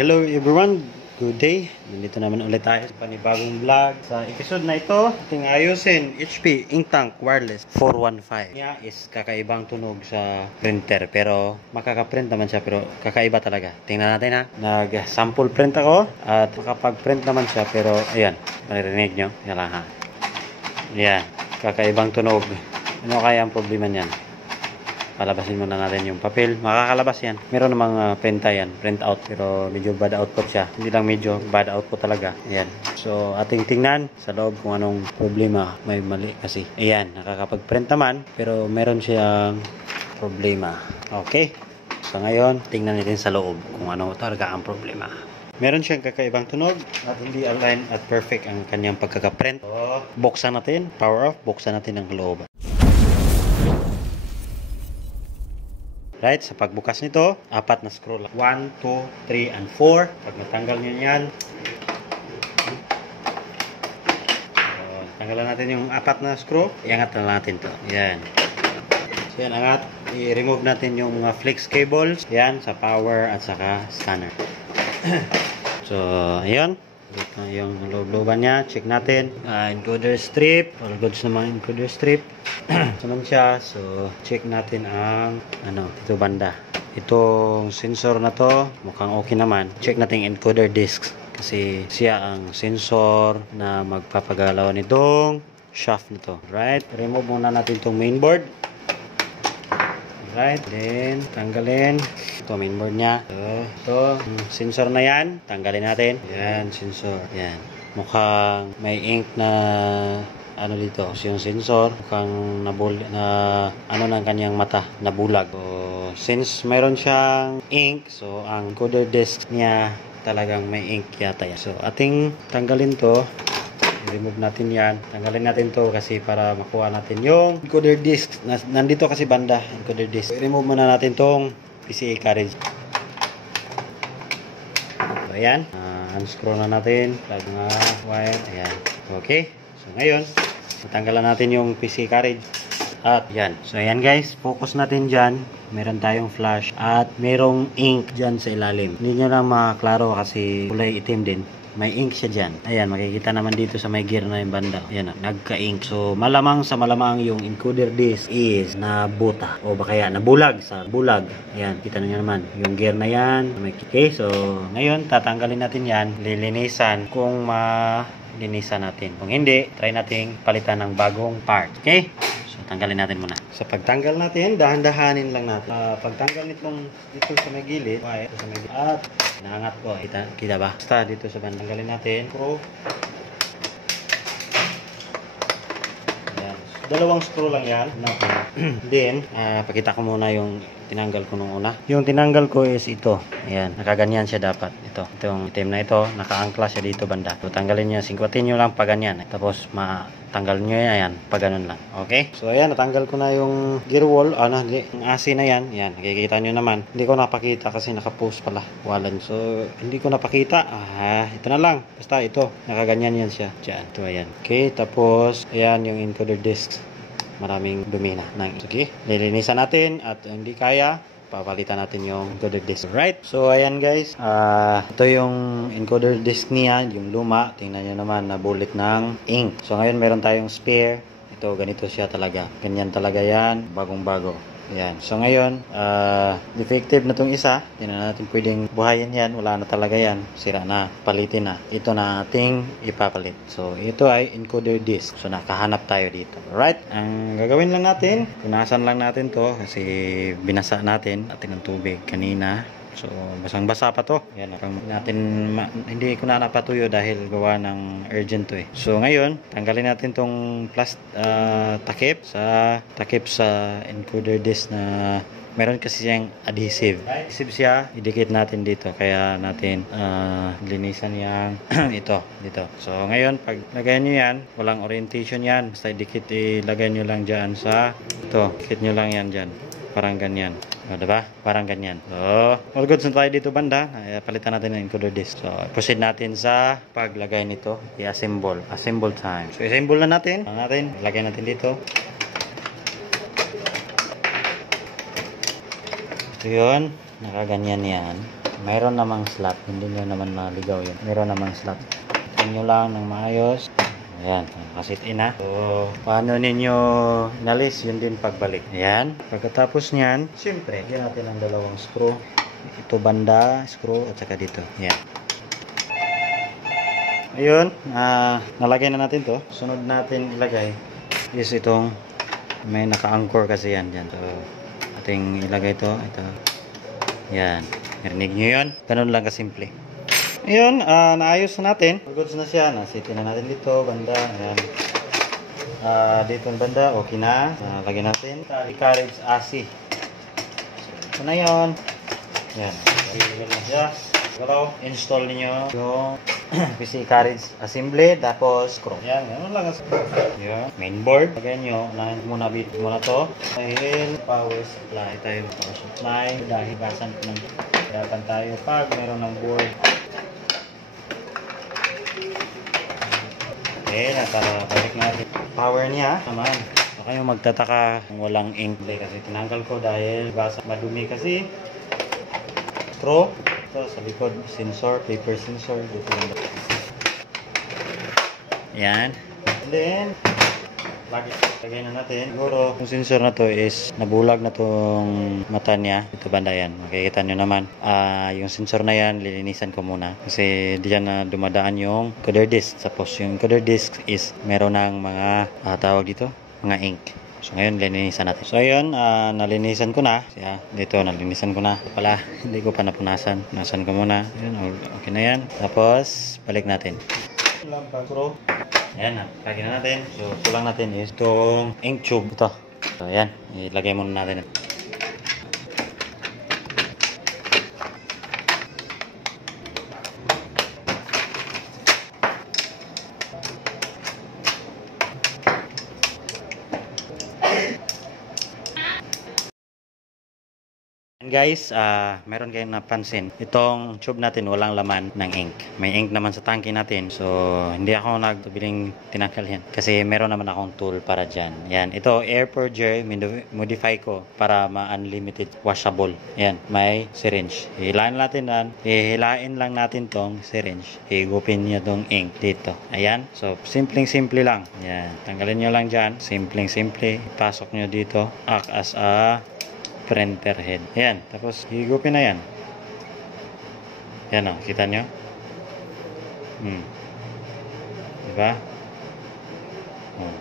Hello everyone, good day. Nandito naman ulit tayo sa panibagong vlog. Sa episode na ito, ating ayusin HP Inktank Wireless 415. Niya is kakaibang tunog sa printer, pero makaka-print naman siya, pero kakaiba talaga. Tingnan natin ha. Nag-sample print ako at makapag-print naman siya, pero ayan, maririnig nyo. Yan lang ha. Ayan, kakaibang tunog. Ano kaya ang problema niyan? Palabasin muna natin yung papel. Makakalabas yan. Meron namang printa yan. Print out. Pero medyo bad output siya. Hindi lang medyo bad output talaga. Ayan. So, ating tingnan sa loob kung anong problema. May mali kasi. Ayan. Nakakapag-print naman. Pero meron siyang problema. Okay. So, ngayon, tingnan natin sa loob kung ano talaga ang problema. Meron siyang kakaibang tunog at hindi align at perfect ang kanyang pagkakaprint. So, buksan natin. Power off. Buksan natin ang loob. Right, sa pagbukas nito, 4 na screw lang. 1, 2, 3, and 4. Pag natanggal nyo yan, tanggalan natin yung 4 na screw. Iangat na natin to. Yan. So yan, angat. I-remove natin yung mga flex cables. Yan, sa power at saka scanner. So, ayun. Dito yung loob-looban niya. Check natin. Encoder strip. All goods naman encoder strip. Naman siya. So, check natin ang ito banda. Itong sensor na to, mukhang okay naman. Check natin yung encoder disc. Kasi siya ang sensor na magpapagalaw nitong shaft nito. Right? Remove muna natin itong mainboard. Right, then tanggalin ito mainboard niya. So, ito sensor na yan, tanggalin natin. Yan, sensor. Yan. Mukhang may ink na dito. So, yung sensor mukhang ng kanyang mata, nabulag. So, since mayroon siyang ink, so ang encoder disc niya talagang may ink yata yan. So, ating tanggalin to. Remove natin yan. Tanggalin natin to kasi para makuha natin yung encoder disc. Nandito kasi banda, encoder disc. Remove muna natin tong PCA carriage. So, ayan. Unscrew na natin. Plug na wire. Ayan. Okay. So, ngayon, matanggalan natin yung PCA carriage. At yan. So, ayan guys. Focus natin dyan. Meron tayong flash. At merong ink dyan sa ilalim. Hindi nyo na maklaro kasi kulay itim din. May ink siya dyan. Ayan, makikita naman dito sa may gear na yung banda. Ayan, nagka-ink. So, malamang yung encoder disc is nabuta. O ba kaya nabulag sa bulag. Ayan, kita nyo naman. Yung gear na yan. Okay, so, ngayon, tatanggalin natin yan. Lilinisan kung malinisan natin. Kung hindi, try nating palitan ng bagong part. Okay? So, tanggalin natin muna. Sa pagtanggal natin, dahan-dahanin lang natin. Pagtanggal dito sa may gilid, at naangat ko. Kita ba? Basta dito sa banda. Tanggalin natin. Ayan. Dalawang screw lang yan. Then, pakita ko muna yung tinanggal ko nung una. Yung tinanggal ko is ito. Ayan. Nakaganyan siya dapat. Itong item na ito. Naka-angkla siya dito banda. So, tanggalin nyo. Singkwatin nyo lang pa ganyan. Tapos, tanggal nyo yan. Ayan. Pa ganun lang. Okay? So, ayan. Natanggal ko na yung gear wall. Yung AC na yan. Ayan. Nakikita nyo naman. Hindi ko napakita kasi naka-post pala. Walan. So, hindi ko napakita. Ito na lang. Basta ito. Nakaganyan yan siya. Diyan. Ito. Ayan. Okay. Tapos, ayan yung encoder disc. Maraming dumi na. Okay. Lilinisan natin. At hindi kaya, papalitan natin yung encoder disc. Right? So, ayan guys. Ito yung encoder disc niya. Yung luma. Tingnan nyo naman. Nabulit ng ink. So, ngayon meron tayong spare. Ito, ganito siya talaga. Ganyan talaga yan. Bagong-bago. Ayan. So, ngayon, defective na itong isa. Hindi na natin pwedeng buhayin yan. Wala na talaga yan. Sira na. Palitin na. Ito na ating ipapalit. So, ito ay encoder disc. So, nakahanap tayo dito. Alright? Ang gagawin lang natin, punasan lang natin to kasi binasa natin ng tubig kanina. So, basang-basa pa to. Yan, hindi ko na napatuyo dahil gawa ng urgent to eh. So, ngayon, tanggalin natin tong takip sa encoder disc na meron kasi siyang adhesive. Adhesive siya, idikit natin dito. Kaya natin linisan yang dito. So, ngayon, pag lagay nyo yan, walang orientation yan. Basta ilagay nyo lang dyan sa dikit nyo lang yan dyan. Parang ganyan. Diba? Parang ganyan. So, all goods na tayo dito banda. Palitan natin ng encoder disc. So, proceed natin sa paglagay nito. I-assemble. Assemble time. So, assemble na natin. Lagay natin dito. Ito yun. Nakaganyan yan. mayroon namang slot. Hindi nyo naman maligaw yun. Mayroon namang slot. Tingnan nyo lang ng maayos. Ayan, nakasit in na. So, paano ninyo inalis, yun din pagbalik. Ayan, pagkatapos nyan, siyempre, lagyan natin ang dalawang screw. Ito banda, screw, at saka dito. Ayan. Ayun, nalagay na natin to. Sunod natin ilagay is itong may naka-anchor kasi yan dyan. So, ating ilagay to. Ito. Yan. Narinig nyo yun? Ganun lang kasimple. Ayun, naayos na natin. Goods na siya. Nasitin na natin dito, banda. Ayan. Dito ang banda, okay na. Lagyan natin. Carriage AC. So, ito na yun. Yan. Ilagay na siya. Pero, install niyo yung PC carriage assembly, tapos screw. Yan, ganun lang. Yan, main board. Lagyan nyo, unahin muna to. Dahil power supply tayo. Power supply. Dahil basan ko ng hirapan tayo pag meron ng board. Okay, balik natin. Power niya naman. So kayo magtataka kung walang ink. Kasi tinanggal ko dahil basa madumi kasi. Screw. Ito sa likod, sensor, paper sensor. Dito lang. Yan. And then, lagay na natin. Siguro, yung sensor na to is nabulag na tong mata niya. Ito banda yan. Makikita nyo naman. Yung sensor na yan, lilinisan ko muna. Kasi diyan na dumadaan yung encoder disc. Tapos yung encoder disc is meron ng mga tawag dito, mga ink. So ngayon, linisan natin. So ayun, nalinisan ko na. Dito, nalinisan ko na. Ito pala, hindi ko pa napunasan. Punasan ko muna. Ayan, okay na yan. Tapos, balik natin. Ayan na, lagyan na natin. So, kulang natin is itong ink tube. Ito. So ayan, ilagay muna natin. Guys, meron kayong napansin. Itong tube natin walang laman ng ink. May ink naman sa tangke natin. So, hindi ako nagbiling tinanggal yan. Kasi meron naman akong tool para dyan. Yan. Ito, air purger, modify ko para ma-unlimited washable. Yan. May syringe. Hilain lang natin tong syringe. Higupin nyo tong ink dito. Ayan. So, simpleng-simple lang. Yan. Tanggalin nyo lang dyan. Simpleng-simple. Ipasok nyo dito. Act as a printer head. Ayan. Tapos, higupin na yan. Yan o. Kita nyo? Diba?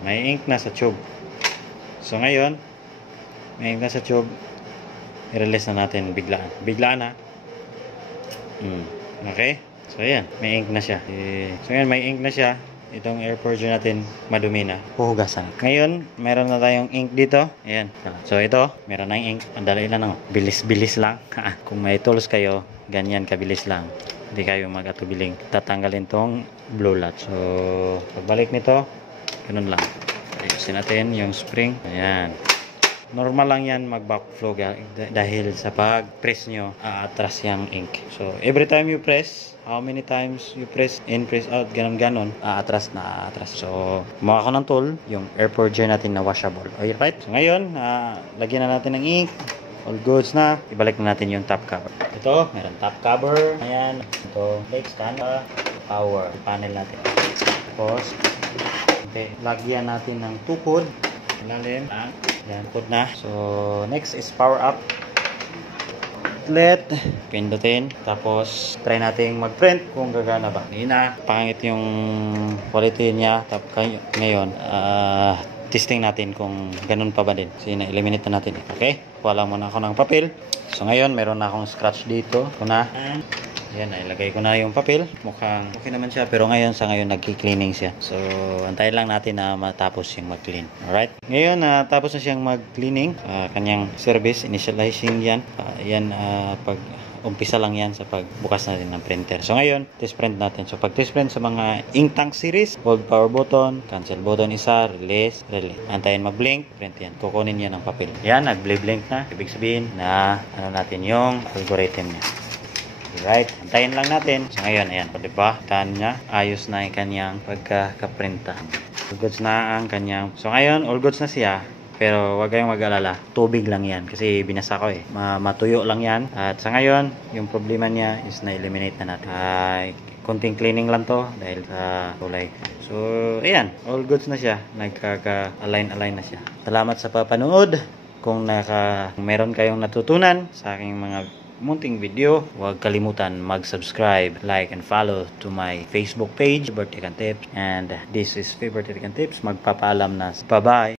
May ink na sa tube. So, ngayon, may ink na sa tube. I-release na natin biglaan. Biglaan ha. Okay? So, ayan. May ink na siya. So, ayan. May ink na siya. Itong air purger natin madumi na. Puhugasan. Ngayon, meron na tayong ink dito. Ayan. So ito, meron na yung ink. Ang dali lang. Bilis-bilis lang. Kung may tools kayo, ganyan kabilis lang. Hindi kayo mag-atubiling. Tatanggalin tong blue latch. So, pagbalik nito, ganun lang. Ayusin natin yung spring. Ayan. Normal lang yan mag-backflow dahil sa pag-press nyo, aatras yung ink. So, every time you press, how many times you press in, press out, ganon, aatras na aatras. So, gumawa ko ng tool, yung air purger natin na washable. Alright? So, ngayon, lagyan na natin ng ink. All goods na. Ibalik na natin yung top cover. Ito, meron top cover. Ayan. Ito, brake stand. Power. Panel natin. Tapos, okay, lagyan natin ng tukod. Ilalim. Yan, put na. So, next is power up. Outlet. Pindutin. Tapos, try natin mag-print kung gagana ba. Hindi na. Pangit yung quality niya. Tapos, ngayon, testing natin kung ganun pa ba din. Kasi na-eliminate na natin. Okay? Kuha lang muna ako ng papel. So, ngayon, meron na akong scratch dito. Ito na. Yan, ilagay ko na yung papel. Mukhang okay naman siya. Pero ngayon, sa ngayon, nagki-cleaning siya. So, antayin lang natin na matapos siyang mag-clean. Alright? Ngayon, tapos na siyang mag-cleaning. Kanyang service, initializing yan. Pag umpisa lang yan sa pagbukas natin ng printer. So, ngayon, test print natin. So, pag test print sa mga ink tank series, hold power button, cancel button isa, release. Antayin mag-blink, print yan. Kukunin yan ng papel. Yan, nag-blink na. Ibig sabihin na, natin yung algorithm niya. Right, antayin lang natin. So ngayon, ayan, o diba? Taan niya, ayos na yung kanyang pagkakaprinta. All goods na ang kanyang. So ngayon, all goods na siya. Pero wag kayong mag-alala, tubig lang yan kasi binasa ko matuyo lang yan. At sa ngayon, yung problema niya is na-eliminate na natin. Konting cleaning lang to dahil sa kulay. So, ayan, all goods na siya. Nagkaka-align na siya. Salamat sa papanood. Kung meron kayong natutunan sa aking mga munting video, huwag kalimutan mag-subscribe, like, and follow to my Facebook page, Faber Tech and Tips. And this is Faber Tech and Tips. Magpapaalam na. Bye-bye!